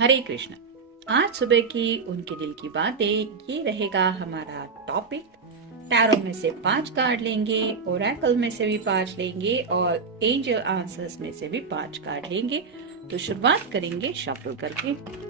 हरे कृष्ण। आज सुबह की उनके दिल की बातें ये रहेगा हमारा टॉपिक। टैरो में से 5 कार्ड लेंगे, ओरेकल में से भी 5 लेंगे और एंजल आंसर्स में से भी 5 कार्ड लेंगे। तो शुरुआत करेंगे शफल करके।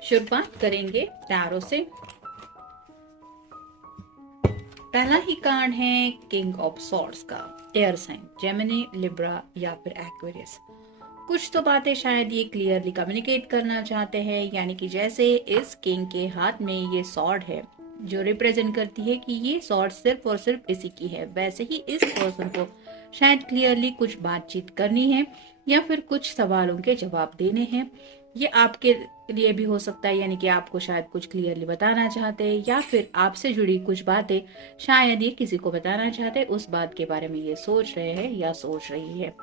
शुरुआत करेंगे टैरो से। पहला ही कार्ड है किंग ऑफ सॉर्ड्स का। एयर साइन जेमिनी, लिब्रा या फिर एक्वेरियस। कुछ तो बातें शायद ये क्लियरली कम्युनिकेट करना चाहते हैं, यानी कि जैसे इस किंग के हाथ में ये सॉर्ड है जो रिप्रेजेंट करती है कि ये सॉर्ड सिर्फ और सिर्फ इसी की है, वैसे ही इस पर्सन को शायद क्लियरली कुछ बातचीत करनी है या फिर कुछ सवालों के जवाब देने हैं। ये आपके लिए भी हो सकता है, यानी कि आपको शायद कुछ क्लियरली बताना चाहते हैं या फिर आपसे जुड़ी कुछ बातें शायद ये किसी को बताना चाहते हैं, उस बात के बारे में ये सोच रहे हैं या सोच रही है।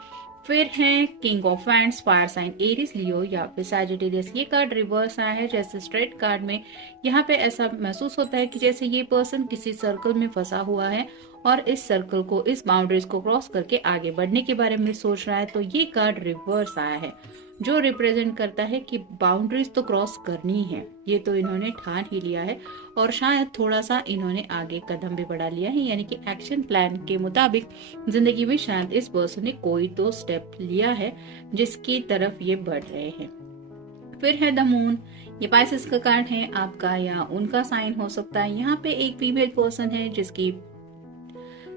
फिर है king of wands, fire sign Aries, Leo या फिर सैजिटेरियस। ये कार्ड रिवर्स आया है। जैसे स्ट्रेट कार्ड में यहाँ पे ऐसा महसूस होता है कि जैसे ये पर्सन किसी सर्कल में फंसा हुआ है और इस सर्कल को, इस बाउंड्रीज को क्रॉस करके आगे बढ़ने के बारे में सोच रहा है। तो ये कार्ड रिवर्स आया है जो रिप्रेजेंट करता है कि बाउंड्रीज तो क्रॉस करनी है, ये तो इन्होंने ठान ही लिया है और शायद थोड़ा सा इन्होंने आगे कदम भी बढ़ा लिया है, यानी कि एक्शन प्लान के मुताबिक जिंदगी में शायद इस पर्सन ने कोई तो स्टेप लिया है जिसकी तरफ ये बढ़ रहे हैं। फिर है द मून। ये पाइसेस का कार्ड है, आपका या उनका साइन हो सकता है। यहाँ पे एक फीमेल पर्सन है जिसकी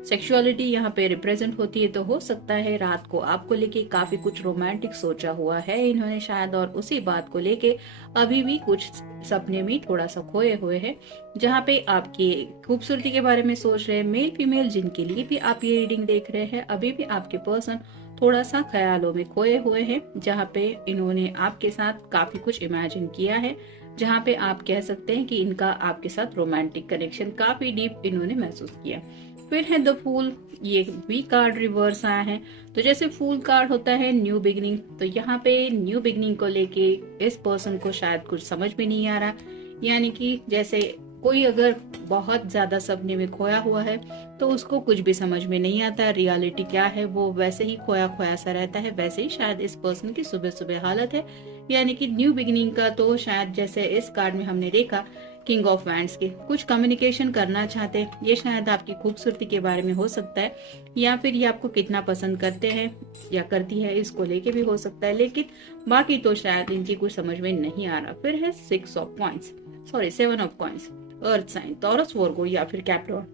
सेक्सुअलिटी यहाँ पे रिप्रेजेंट होती है, तो हो सकता है रात को आपको लेके काफी कुछ रोमांटिक सोचा हुआ है इन्होंने शायद, और उसी बात को लेके अभी भी कुछ सपने में थोड़ा सा खोए हुए हैं, जहाँ पे आपकी खूबसूरती के बारे में सोच रहे हैं। मेल फीमेल जिनके लिए भी आप ये रीडिंग देख रहे हैं, अभी भी आपके पर्सन थोड़ा सा ख्यालों में खोए हुए हैं, जहाँ पे इन्होंने आपके साथ काफी कुछ इमेजिन किया है, जहाँ पे आप कह सकते हैं कि इनका आपके साथ रोमांटिक कनेक्शन काफी डीप इन्होंने महसूस किया। फिर है द फूल। ये भी कार्ड रिवर्स आया है। तो जैसे फूल कार्ड होता है न्यू बिगिनिंग, तो यहाँ पे न्यू बिगिनिंग को लेके इस पर्सन को शायद कुछ समझ में नहीं आ रहा, यानी कि जैसे कोई अगर बहुत ज्यादा सपने में खोया हुआ है तो उसको कुछ भी समझ में नहीं आता, रियलिटी क्या है वो वैसे ही खोया खोया सा रहता है। वैसे ही शायद इस पर्सन की सुबह सुबह हालत है, यानी कि न्यू बिगिनिंग का। तो शायद जैसे इस कार्ड में हमने देखा किंग ऑफ वैंड्स के, कुछ कम्युनिकेशन करना चाहते हैं। ये शायद आपकी खूबसूरती के बारे में हो सकता है, या फिर ये आपको कितना पसंद करते हैं या करती है इसको लेके भी हो सकता है, लेकिन बाकी तो शायद इनकी कुछ समझ में नहीं आ रहा। फिर है 7 of coins, earth sign, Taurus, Virgo या फिर कैप्रिकॉर्न।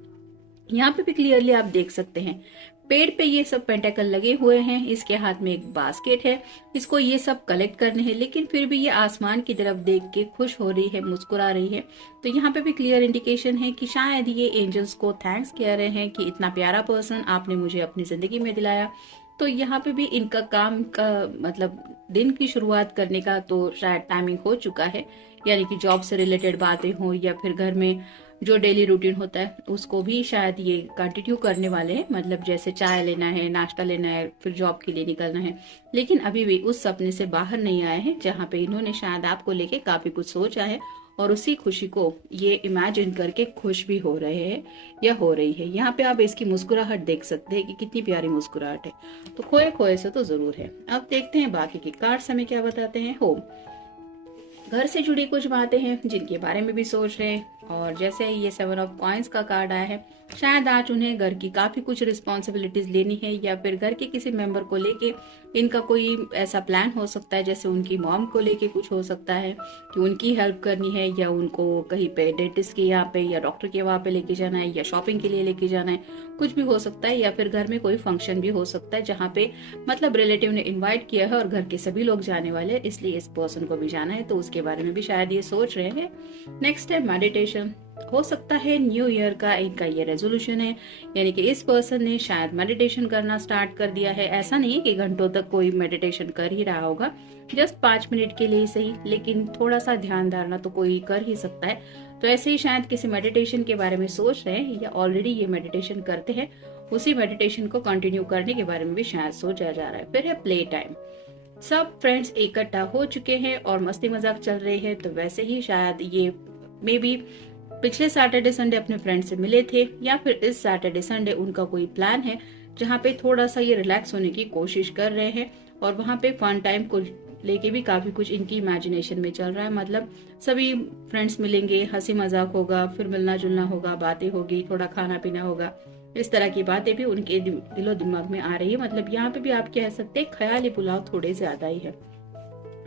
यहाँ पे भी क्लियरली आप देख सकते हैं पेड़ पे ये सब पेंटाकल लगे हुए हैं, इसके हाथ में एक बास्केट है, इसको ये सब कलेक्ट करने हैं, लेकिन फिर भी ये आसमान की तरफ देख के खुश हो रही है, मुस्कुरा रही है। तो यहाँ पे भी क्लियर इंडिकेशन है कि शायद ये एंजल्स को थैंक्स कह रहे हैं कि इतना प्यारा पर्सन आपने मुझे अपनी जिंदगी में दिलाया। तो यहाँ पे भी इनका काम का मतलब दिन की शुरुआत करने का तो शायद टाइमिंग हो चुका है, यानी कि जॉब से रिलेटेड बातें हो या फिर घर में जो डेली रूटीन होता है उसको भी शायद ये कंटिन्यू करने वाले हैं। मतलब जैसे चाय लेना है, नाश्ता लेना है, फिर जॉब के लिए निकलना है, लेकिन अभी भी उस सपने से बाहर नहीं आए हैं जहाँ पे इन्होंने शायद आपको लेके काफी कुछ सोचा है और उसी खुशी को ये इमेजिन करके खुश भी हो रहे हैं या हो रही है। यहाँ पे आप इसकी मुस्कुराहट देख सकते हैं कि कितनी प्यारी मुस्कुराहट है। तो खोए खोए से तो जरूर है। अब देखते हैं बाकी के कार्ड्स हमें क्या बताते हैं। होम, घर से जुड़ी कुछ बातें हैं जिनके बारे में भी सोच रहे हैं। और जैसे ये 7 ऑफ कॉइंस का कार्ड आया है, शायद आज उन्हें घर की काफी कुछ रिस्पॉन्सिबिलिटीज लेनी है या फिर घर के किसी मेंबर को लेके इनका कोई ऐसा प्लान हो सकता है, जैसे उनकी मॉम को लेके कुछ हो सकता है कि उनकी हेल्प करनी है या उनको कहीं पे डेंटिस्ट के यहाँ पे या डॉक्टर के वहाँ पे लेके जाना है या शॉपिंग के लिए लेके जाना है, कुछ भी हो सकता है। या फिर घर में कोई फंक्शन भी हो सकता है जहाँ पे मतलब रिलेटिव ने इन्वाइट किया है और घर के सभी लोग जाने वाले हैं, इसलिए इस पर्सन को भी जाना है, तो उसके बारे में भी शायद ये सोच रहे हैं। नेक्स्ट है मेडिटेशन। हो सकता है न्यू ईयर का इनका ये रेजोल्यूशन है, यानी कि इस पर्सन ने शायद मेडिटेशन करना स्टार्ट कर दिया है। ऐसा नहीं है कि घंटों तक कोई मेडिटेशन कर ही रहा होगा, जस्ट 5 मिनट के लिए ही सही, लेकिन थोड़ा सा ध्यान धारणा तो कोई कर ही सकता है। तो ऐसे ही शायद किसी मेडिटेशन के बारे में सोच रहे हैं या ऑलरेडी ये मेडिटेशन करते हैं, उसी मेडिटेशन को कंटिन्यू करने के बारे में भी शायद सोचा जा रहा है। फिर है प्ले टाइम। सब फ्रेंड्स इकट्ठा हो चुके हैं और मस्ती मजाक चल रही है, तो वैसे ही शायद ये मे बी पिछले सैटरडे संडे अपने फ्रेंड से मिले थे या फिर इस सैटरडे संडे उनका कोई प्लान है जहाँ पे थोड़ा सा ये रिलैक्स होने की कोशिश कर रहे हैं और वहाँ पे फन टाइम को लेके भी काफी कुछ इनकी इमेजिनेशन में चल रहा है। मतलब सभी फ्रेंड्स मिलेंगे, हंसी मजाक होगा, फिर मिलना जुलना होगा, बातें होगी, थोड़ा खाना पीना होगा, इस तरह की बातें भी उनके दिलो दिमाग में आ रही है। मतलब यहाँ पे भी आप कह सकते हैं ख्याली पुलाव थोड़े ज्यादा ही है।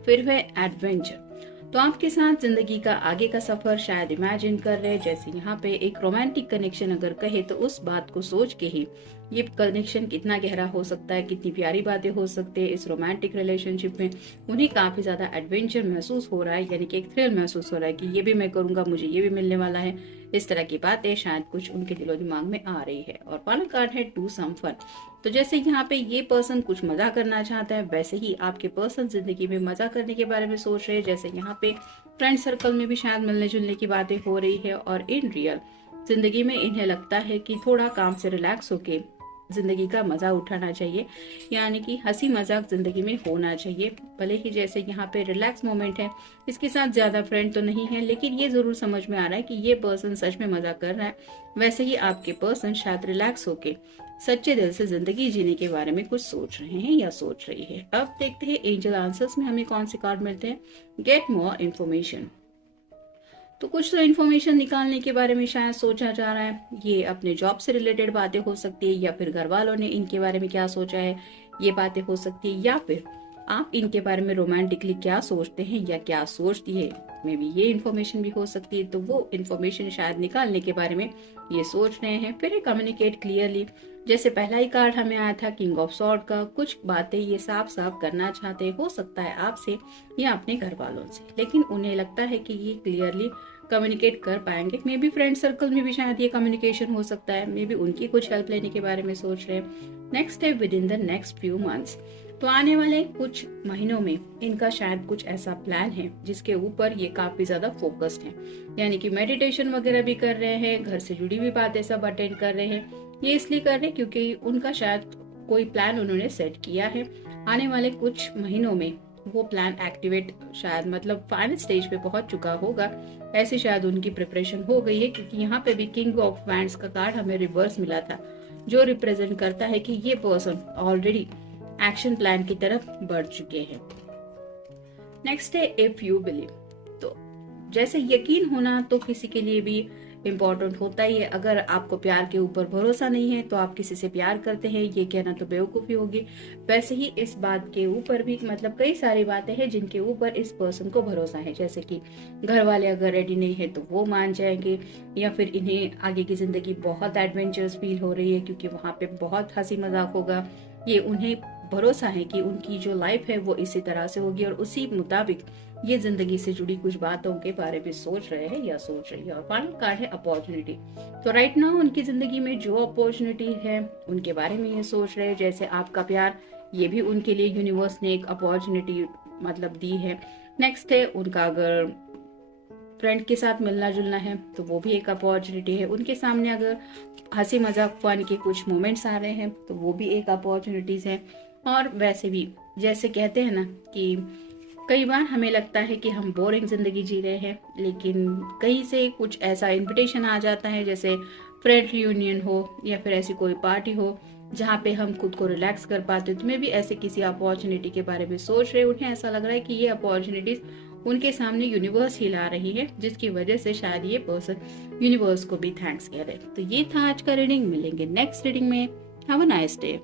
फिर है एडवेंचर। तो आपके साथ जिंदगी का आगे का सफर शायद इमेजिन कर रहे हैं, जैसे यहाँ पे एक रोमांटिक कनेक्शन अगर कहे तो उस बात को सोच के ही ये कनेक्शन कितना गहरा हो सकता है, कितनी प्यारी बातें हो सकती है इस रोमांटिक रिलेशनशिप में। उन्हें काफी ज्यादा एडवेंचर महसूस हो रहा है, यानी कि एक थ्रिल महसूस हो रहा है कि ये भी मैं करूंगा, मुझे ये भी मिलने वाला है, इस तरह की बातें शायद कुछ उनके दिलो दिमाग में आ रही है। और फाइनल कार्ड है टू सम फन। तो जैसे यहाँ पे ये पर्सन कुछ मजा करना चाहता है, वैसे ही आपके पर्सन जिंदगी में मजा करने के बारे में सोच रहे हैं। जैसे यहाँ पे फ्रेंड सर्कल में भी शायद मिलने जुलने की बातें हो रही है और इन रियल जिंदगी में इन्हें लगता है कि थोड़ा काम से रिलैक्स होके जिंदगी का मजा उठाना चाहिए, यानी कि हंसी मजाक जिंदगी में होना चाहिए। भले ही जैसे यहाँ पे रिलैक्स मोमेंट है, इसके साथ ज्यादा फ्रेंड तो नहीं है, लेकिन ये जरूर समझ में आ रहा है कि ये पर्सन सच में मजा कर रहा है। वैसे ही आपके पर्सन शायद रिलैक्स होके सच्चे दिल से जिंदगी जीने के बारे में कुछ सोच रहे हैं या सोच रही है। अब देखते हैं एंजल आंसर्स में हमें कौन से कार्ड मिलते हैं। Get more information. तो कुछ तो इन्फॉर्मेशन निकालने के बारे में शायद सोचा जा रहा है। ये अपने जॉब से रिलेटेड बातें हो सकती है या फिर घर वालों ने इनके बारे में क्या सोचा है, ये बातें हो सकती है, या फिर आप इनके बारे में रोमांटिकली क्या सोचते हैं या क्या सोचती है, मे बी ये इन्फॉर्मेशन भी हो सकती है। तो वो इन्फॉर्मेशन शायद निकालने के बारे में ये सोच रहे हैं। फिर कम्युनिकेट क्लियरली। जैसे पहला ही कार्ड हमें आया था किंग ऑफ सॉर्ड का, कुछ बातें ये साफ साफ करना चाहते हो सकता है आपसे या अपने घर वालों से, लेकिन उन्हें लगता है कि ये क्लियरली कम्युनिकेट कर पाएंगे। मे बी फ्रेंड सर्कल में भी शायद ये कम्युनिकेशन हो सकता है, मे बी उनकी कुछ हेल्प लेने के बारे में सोच रहे हैं। नेक्स्ट है with in the next few months. तो आने वाले कुछ महीनों में इनका शायद कुछ ऐसा प्लान है जिसके ऊपर ये काफी ज्यादा फोकस्ड है, यानी कि मेडिटेशन वगैरह भी कर रहे हैं, घर से जुड़ी हुई बातें सब अटेंड कर रहे हैं। ये इसलिए कर रहे हैं क्योंकि उनका शायद कोई प्लान उन्होंने सेट किया है। आने वाले कुछ महीनों में वो प्लान एक्टिवेट शायद मतलब फाइनल स्टेज पे पहुंच चुका होगा, ऐसी शायद उनकी प्रिपरेशन हो गई है। क्योंकि यहाँ पे भी किंग ऑफ वैंड्स का कार्ड हमें रिवर्स मिला था, जो रिप्रेजेंट करता है कि ये पर्सन ऑलरेडी एक्शन प्लान की तरफ बढ़ चुके हैं। नेक्स्ट है इफ यू बिलीव। तो जैसे यकीन होना तो किसी के लिए भी इम्पोर्टेंट होता ही है। अगर आपको प्यार के ऊपर भरोसा नहीं है तो आप किसी से प्यार करते हैं, ये कहना तो बेवकूफी होगी। वैसे ही इस बात के ऊपर भी मतलब कई सारी बातें हैं जिनके ऊपर इस पर्सन को भरोसा है, जैसे कि घर वाले अगर रेडी नहीं है तो वो मान जाएंगे, या फिर इन्हें आगे की जिंदगी बहुत एडवेंचरस फील हो रही है क्योंकि वहाँ पे बहुत हंसी मजाक होगा। ये उन्हें भरोसा है कि उनकी जो लाइफ है वो इसी तरह से होगी और उसी मुताबिक ये जिंदगी से जुड़ी कुछ बातों के बारे में सोच रहे हैं या सोच रही है। और फाइनल कार्ड है अपॉर्चुनिटी। तो राइट नाउ उनकी जिंदगी में जो अपॉर्चुनिटी है उनके बारे में ये सोच रहे हैं। जैसे आपका प्यार, ये भी उनके लिए यूनिवर्स ने एक अपॉर्चुनिटी मतलब दी है। नेक्स्ट है उनका अगर फ्रेंड के साथ मिलना जुलना है तो वो भी एक अपॉर्चुनिटी है। उनके सामने अगर हंसी मजाक फन के कुछ मोमेंट्स आ रहे हैं तो वो भी एक अपॉर्चुनिटीज है। और वैसे भी जैसे कहते हैं ना कि कई बार हमें लगता है कि हम बोरिंग जिंदगी जी रहे हैं, लेकिन कहीं से कुछ ऐसा इनविटेशन आ जाता है, जैसे फ्रेंड रियूनियन हो या फिर ऐसी कोई पार्टी हो जहाँ पे हम खुद को रिलैक्स कर पाते हो। तुम्हें भी ऐसे किसी अपॉर्चुनिटी के बारे में सोच रहे हो, उन्हें ऐसा लग रहा है कि ये अपॉर्चुनिटीज उनके सामने यूनिवर्स ही ला रही है, जिसकी वजह से शायद ये पर्सन यूनिवर्स को भी थैंक्स कह रहे। तो ये था आज का रीडिंग। मिलेंगे नेक्स्ट रीडिंग में। Have a nice day.